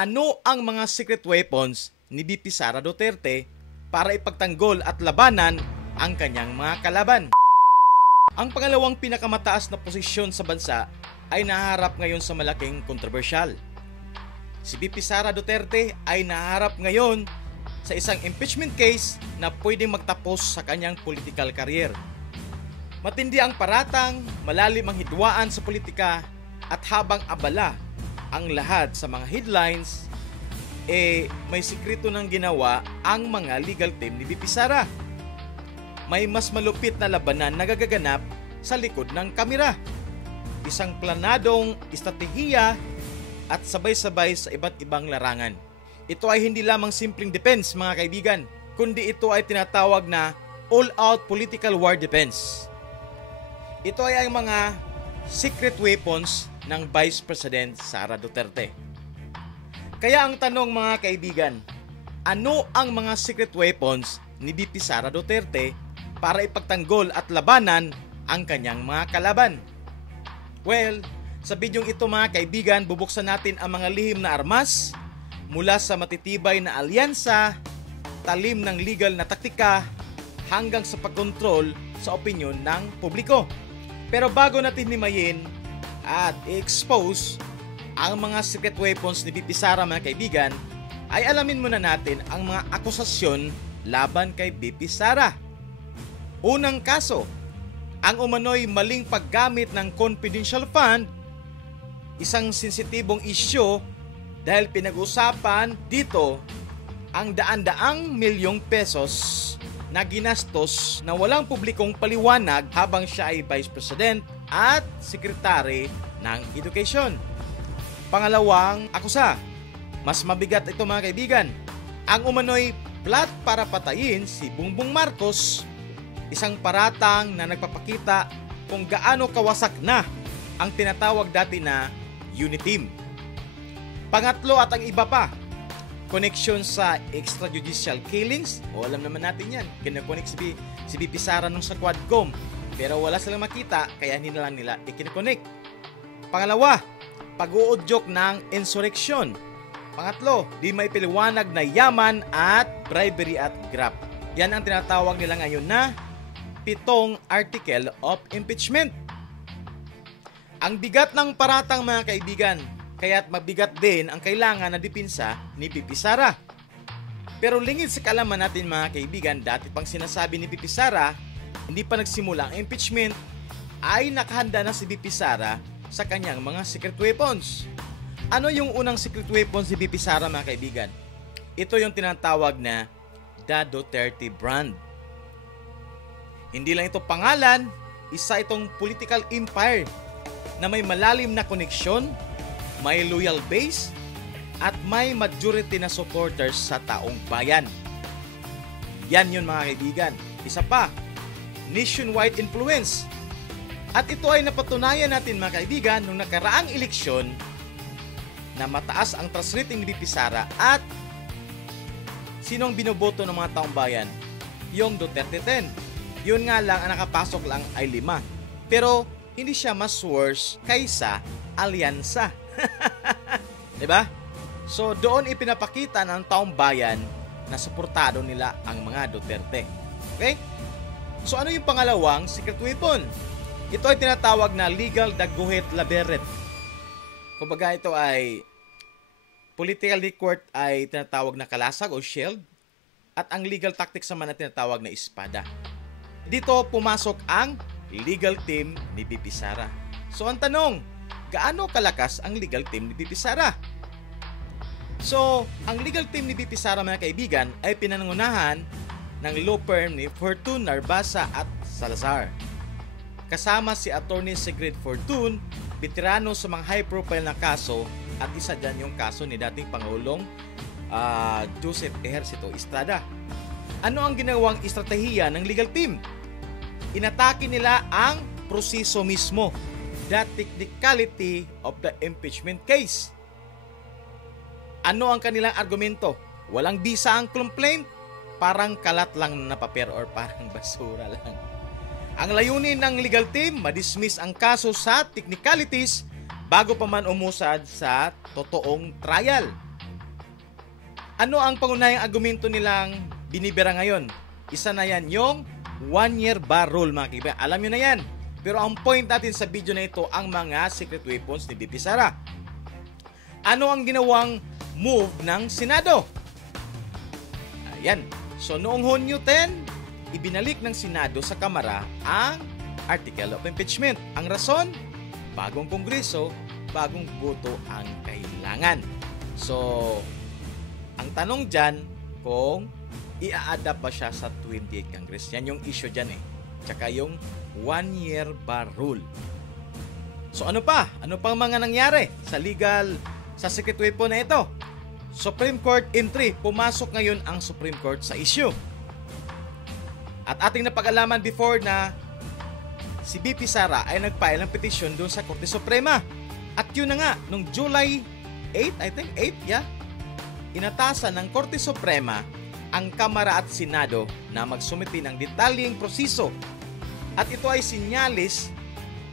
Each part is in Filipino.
Ano ang mga secret weapons ni VP Sara Duterte para ipagtanggol at labanan ang kanyang mga kalaban? Ang pangalawang pinakamataas na posisyon sa bansa ay naharap ngayon sa malaking kontrobersyal. Si VP Sara Duterte ay naharap ngayon sa isang impeachment case na pwedeng magtapos sa kanyang political career. Matindi ang paratang, malalim ang hidwaan sa politika, at habang abala ang lahat sa mga headlines, may sikreto nang ginawa ang mga legal team ni VP Sara. May mas malupit na labanan na gagaganap sa likod ng kamera. Isang planadong estratehiya at sabay-sabay sa iba't ibang larangan. Ito ay hindi lamang simpleng defense, mga kaibigan, kundi ito ay tinatawag na all-out political war defense. Ito ay ang mga secret weapons ng Vice President Sara Duterte. Kaya ang tanong, mga kaibigan, ano ang mga secret weapons ni VP Sara Duterte para ipagtanggol at labanan ang kanyang mga kalaban? Well, sa bidyong ito, mga kaibigan, bubuksan natin ang mga lihim na armas mula sa matitibay na alyansa, talim ng legal na taktika, hanggang sa pagkontrol sa opinyon ng publiko. Pero bago natin himayin at i-expose ang mga secret weapons ni VP Sara, mga kaibigan, ay alamin muna natin ang mga akusasyon laban kay VP Sara. Unang kaso, ang umano'y maling paggamit ng confidential fund, isang sensitibong isyu dahil pinag-usapan dito ang daan-daang milyong pesos na ginastos na walang publikong paliwanag habang siya ay Vice President at Secretary ng Education. Pangalawang akusa, mas mabigat ito, mga kaibigan, ang umano'y plot para patayin si Bongbong Marcos, isang paratang na nagpapakita kung gaano kawasak na ang tinatawag dati na Uniteam. Pangatlo at ang iba pa, connection sa extrajudicial killings, o alam naman natin yan, kinakonek si VP Sara nung sa Quadcom, pero wala silang makita kaya hindi na lang nila ikinakonek. Pangalawa, pag-uudyok ng insurrection. Pangatlo, di may piliwanag na yaman at bribery at graft. Yan ang tinatawag nila ngayon na 7 article of impeachment. Ang bigat ng paratang, mga kaibigan, kaya't mabigat din ang kailangan na depensa ni VP Sara. Pero lingid sa kaalaman natin, mga kaibigan, dati pang sinasabi ni VP Sara, hindi pa nagsimula ang impeachment, ay nakahanda na si VP Sara sa kanyang mga secret weapons. Ano yung unang secret weapons ni VP Sara, mga kaibigan? Ito yung tinatawag na The Duterte Brand. Hindi lang ito pangalan, isa itong political empire na may malalim na koneksyon, may loyal base, at may majority na supporters sa taong bayan. Yan yun, mga kaibigan. Isa pa, nationwide influence. At ito ay napatunayan natin, mga kaibigan, nung nakaraang eleksyon na mataas ang trust rating ni VP Sara at sinong binoboto ng mga taong bayan? Yung Duterte 10. Yun nga lang, ang nakapasok lang ay 5. Pero hindi siya mas worse kaysa alyansa. Diba? So doon ipinapakita ng taong bayan na suportado nila ang mga Duterte. Okay? So ano yung pangalawang secret weapon? Ito ay tinatawag na legal daguhet laberet. Kumbaga ito ay political court ay tinatawag na kalasag o shield, at ang legal tactics naman na tinatawag na espada. Dito pumasok ang legal team ni VP Sara. So ang tanong, gaano kalakas ang legal team ni VP Sara? So, ang legal team ni VP Sara, mga kaibigan, ay pinangunahan ng law firm ni Fortune, Narbasa at Salazar. Kasama si Attorney Sigrid Fortune, veterano sa mga high-profile na kaso, at isa dyan yung kaso ni dating Pangulong Joseph Ejercito Estrada. Ano ang ginawang estratehiya ng legal team? Inatake nila ang proseso mismo, the technicality of the impeachment case. Ano ang kanilang argumento? Walang bisa ang complaint, parang kalat lang na paper or parang basura lang. Ang layunin ng legal team, madismiss ang kaso sa technicalities bago pa man umusad sa totoong trial. Ano ang pangunahing argumento nilang binibira ngayon? Isa na yan, yung 1-year bar rule, mga kaibigan. Alam nyo na yan. Pero ang point natin sa video na ito, ang mga secret weapons ni VP Sara. Ano ang ginawang move ng Senado? Ayan. So noong Hunyo 10, ibinalik ng Senado sa Kamara ang Article of Impeachment. Ang rason, bagong Kongreso, bagong boto ang kailangan. So, ang tanong dyan, kung i-a-adapt ba siya sa 28th Congress. Yan yung issue dyan eh. Tsaka yung 1-year bar rule. So ano pa? Ano pang mga nangyari sa secret weapon na ito? Supreme Court entry. Pumasok ngayon ang Supreme Court sa issue. At ating napag-alaman before na si VP Sara ay nag-file ng petition doon sa Korte Suprema. At yun na nga, nung July 8, I think 8, yeah, inatasan ng Korte Suprema ang Kamara at Senado na magsumiti ng detalyeng proseso. At ito ay sinyalis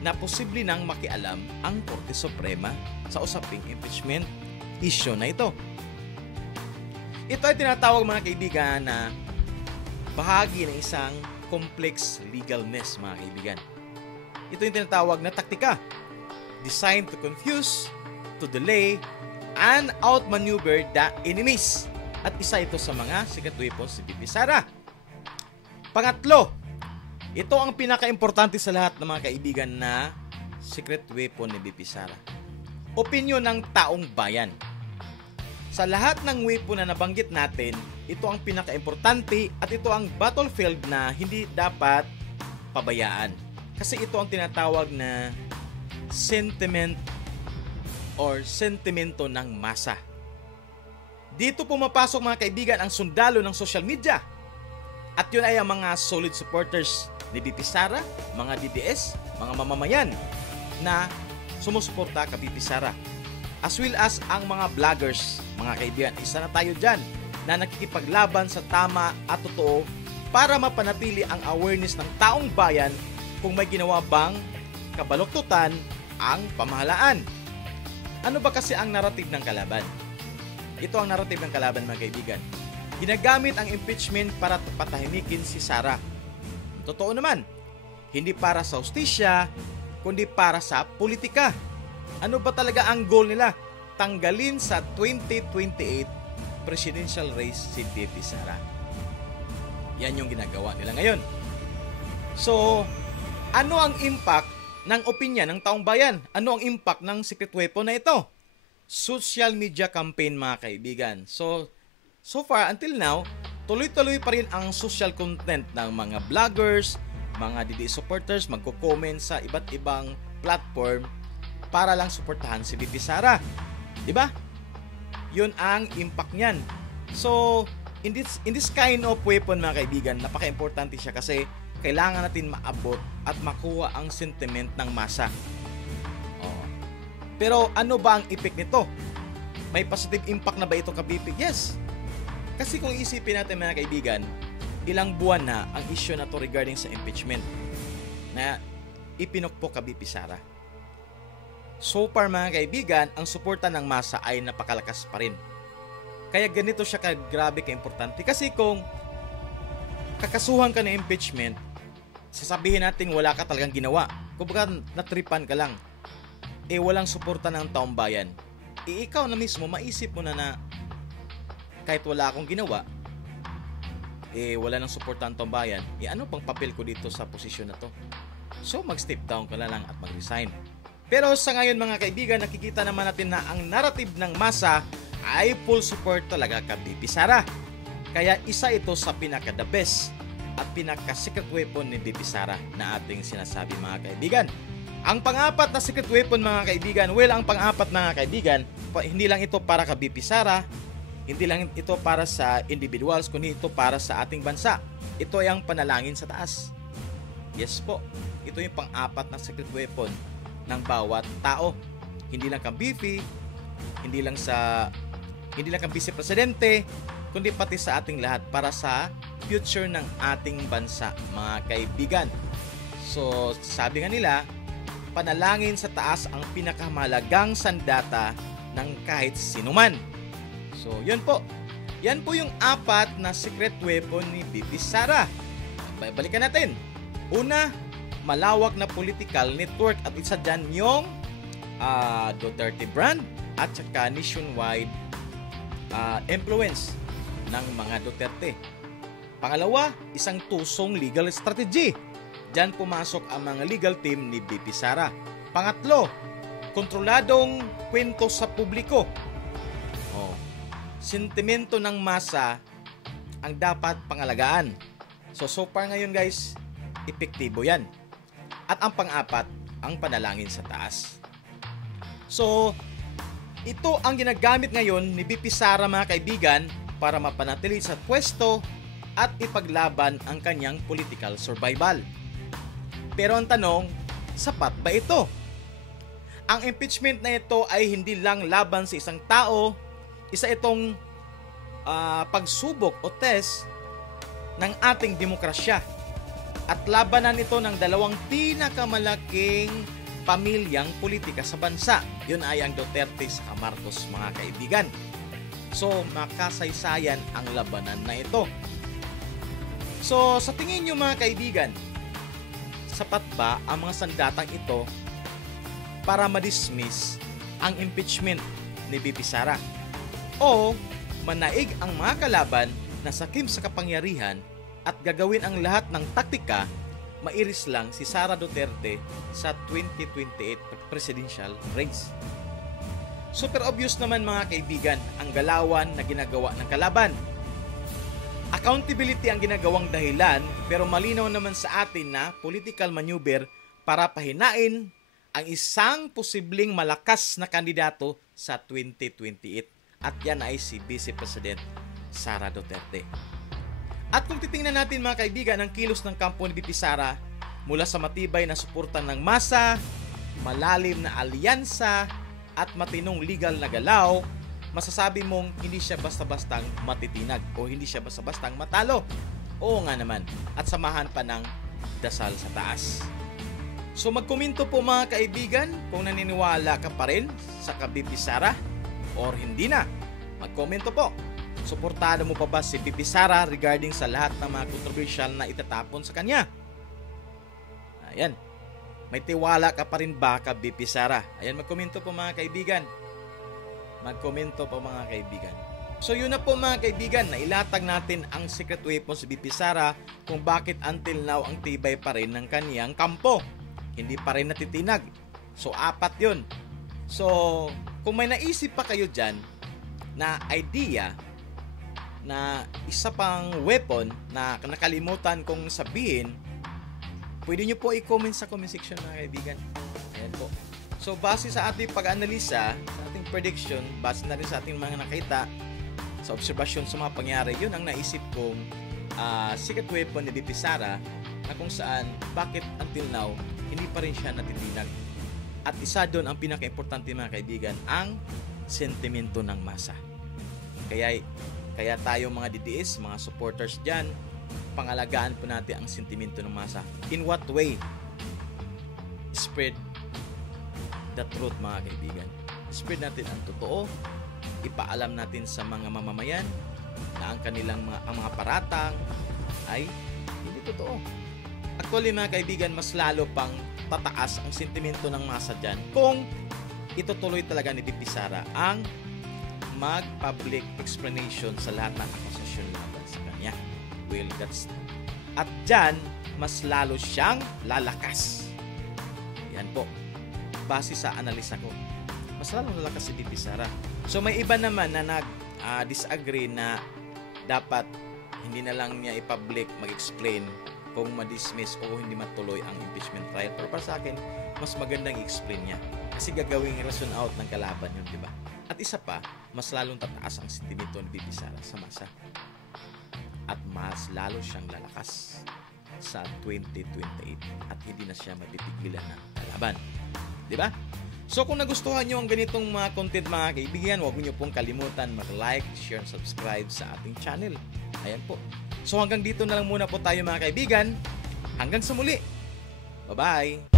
na posible nang makialam ang Korte Suprema sa usaping impeachment issue na ito. Ito ay tinatawag, mga kaibigan, na bahagi ng isang complex legal mess, mga kaibigan. Ito yung tinatawag na taktika, designed to confuse, to delay, and outmaneuver the enemies. At isa ito sa mga secret weapons ni VP Sara. Pangatlo, ito ang pinaka-importante sa lahat ng mga kaibigan na secret weapon ni VP Sara. Opinyon ng taong bayan. Sa lahat ng weapon na nabanggit natin, ito ang pinaka-importante at ito ang battlefield na hindi dapat pabayaan. Kasi ito ang tinatawag na sentiment or sentimento ng masa. Dito pumapasok, mga kaibigan, ang sundalo ng social media. At yun ay ang mga solid supporters ni VP Sara, mga DDS, mga mamamayan na sumusuporta kay VP Sara. As well as ang mga vloggers, mga kaibigan. Isa na tayo dyan na nakikipaglaban sa tama at totoo para mapanatili ang awareness ng taong bayan kung may ginawa bang kabaluktutan ang pamahalaan. Ano ba kasi ang narrative ng kalaban? Ito ang narrative ng kalaban, mga kaibigan. Ginagamit ang impeachment para patahimikin si Sara. Totoo naman, hindi para sa hustisya, kundi para sa politika. Ano ba talaga ang goal nila? Tanggalin sa 2028 presidential race si VP Sara. Yan yung ginagawa nila ngayon. So, ano ang impact ng opinion ng taong bayan? Ano ang impact ng secret weapon na ito? Social media campaign, mga kaibigan. So far, until now, tuloy-tuloy pa rin ang social content ng mga vloggers, mga DD supporters, magko-comment sa iba't ibang platform para lang suportahan si VP Sara. Diba? Yun ang impact niyan. So, in this kind of weapon, mga kaibigan, napaka-importante siya kasi kailangan natin maabot at makuha ang sentiment ng masa. Pero ano ba ang effect nito? May positive impact na ba ito kay VP? Yes. Kasi kung isipin natin, mga kaibigan, ilang buwan na ang issue na to regarding sa impeachment na ipinukpok kay VP Sara. So far, mga kaibigan, ang suporta ng masa ay napakalakas pa rin. Kaya ganito siya grabe ka-importante. Kasi kung kakasuhan ka ng impeachment, sasabihin natin wala ka talagang ginawa. Kumbaga natripan ka lang. Walang suporta ng taong bayan. Ikaw na mismo, maisip mo na kahit wala akong ginawa, wala nang suporta ng taong bayan, ano pang papel ko dito sa posisyon na to? So mag-step down ka na lang at mag-resign. Pero sa ngayon, mga kaibigan, nakikita naman natin na ang narrative ng masa ay full support talaga kay VP Sara. Kaya isa ito sa pinaka-the best at pinaka-secret weapon ni VP Sara na ating sinasabi, mga kaibigan. Ang pang-apat na secret weapon, mga kaibigan, ang pang-apat, mga kaibigan, hindi lang ito para kay VP Sara, hindi lang ito para sa individuals, kundi ito para sa ating bansa. Ito ay ang panalangin sa taas. Yes po, ito yung pang-apat na secret weapon ng bawat tao. Hindi lang kang VP, hindi lang kang vice presidente, kundi pati sa ating lahat para sa future ng ating bansa, mga kaibigan. So, sabi nga nila, panalangin sa taas ang pinakamahalagang sandata ng kahit sinuman. So, yun po. Yan po yung 4 na secret weapon ni VP Sara. Balikan natin. Una, malawak na political network at isa dyan yung Duterte brand at saka nationwide influence ng mga Duterte. Pangalawa, isang tusong legal strategy. Diyan pumasok ang mga legal team ni VP Sara. Pangatlo, kontroladong kwento sa publiko. Sentimento ng masa ang dapat pangalagaan. So far ngayon guys, epektibo yan. At ang pang-4, ang panalangin sa taas. So, ito ang ginagamit ngayon ni VP Sara mga kaibigan para mapanatili sa pwesto at ipaglaban ang kanyang political survival. Pero ang tanong, sapat ba ito? Ang impeachment na ito ay hindi lang laban sa isang tao, isa itong pagsubok o test ng ating demokrasya. At labanan ito ng 2 pinakamalaking pamilyang politika sa bansa. Yun ay ang Duterte at Marcos mga kaibigan. So makasaysayan ang labanan na ito. So sa tingin nyo mga kaibigan, sapat ba ang mga sandatang ito para ma-dismiss ang impeachment ni VP Sara? O manaig ang mga kalaban na sakim sa kapangyarihan at gagawin ang lahat ng taktika, mairis lang si Sara Duterte sa 2028 presidential race. Super obvious naman mga kaibigan ang galawan na ginagawa ng kalaban. Accountability ang ginagawang dahilan, pero malinaw naman sa atin na political maneuver para pahinain ang isang posibleng malakas na kandidato sa 2028. At yan ay si Vice President Sara Duterte. At kung titingnan natin mga kaibigan ang kilos ng kampo ni VP Sara mula sa matibay na suporta ng masa, malalim na alyansa at matinong legal na galaw, masasabi mong hindi siya basta-bastang matitinag o hindi siya basta-bastang matalo. Oo nga naman, at samahan pa ng dasal sa taas. So magkomento po mga kaibigan kung naniniwala ka pa rin sa VP Sara or hindi na. Magkomento po. Suportado mo pa ba si VP Sara regarding sa lahat ng mga controversial na itatapon sa kanya? Ayan. May tiwala ka pa rin ba ka VP Sara? Ayan, magkomento po mga kaibigan. Magkomento po mga kaibigan. So yun na po mga kaibigan, nailatag natin ang secret weapon si VP Sara kung bakit until now ang tibay pa rin ng kaniyang kampo. Hindi pa rin natitinag. So 4 yun. So kung may naisip pa kayo dyan na idea na isa pang weapon na nakalimutan kong sabihin, pwede nyo po i-comment sa comment section mga kaibigan. Ayan po. So base sa ating pag-analisa, sa ating prediction, base na rin sa ating mga nakita, sa obserbasyon sa mga pangyari, yun ang naisip kong secret weapon ni VP Sara na kung saan, bakit until now, hindi pa rin siya natitinag. At isa doon ang pinaka-importante mga kaibigan, ang sentimento ng masa. Kaya tayo mga DDS, mga supporters dyan, pangalagaan po natin ang sentimento ng masa. In what way? Spread the truth mga kaibigan. Spread natin ang totoo. Ipaalam natin sa mga mamamayan na ang kanilang ang mga paratang ay hindi totoo. Actually mga kaibigan, mas lalo pang tataas ang sentimento ng masa dyan kung itutuloy talaga ni VP Sara ang mag-public explanation sa lahat ng akusasyon laban sa kanya. Well, at dyan, mas lalo siyang lalakas. Yan po. Base sa analisa ko. Mas lalo lalakas si VP Sara. So may iba naman na nag-disagree na dapat hindi na lang niya i-public, mag-explain kung ma-dismiss o hindi matuloy ang impeachment trial. Pero para sa akin, mas magandang i-explain niya. Kasi gagawing reason out ng kalaban yun, di ba? At isa pa, mas lalong tataas ang sentimento ni VP Sara sa masa. At mas lalo siyang lalakas sa 2028 at hindi na siya mapipigilan ng kalaban. Di ba? So kung nagustuhan nyo ang ganitong mga content mga kaibigan, huwag niyo pong kalimutan mag-like, share, and subscribe sa ating channel. Ayan po. So hanggang dito na lang muna po tayo mga kaibigan. Hanggang sa muli. Bye-bye!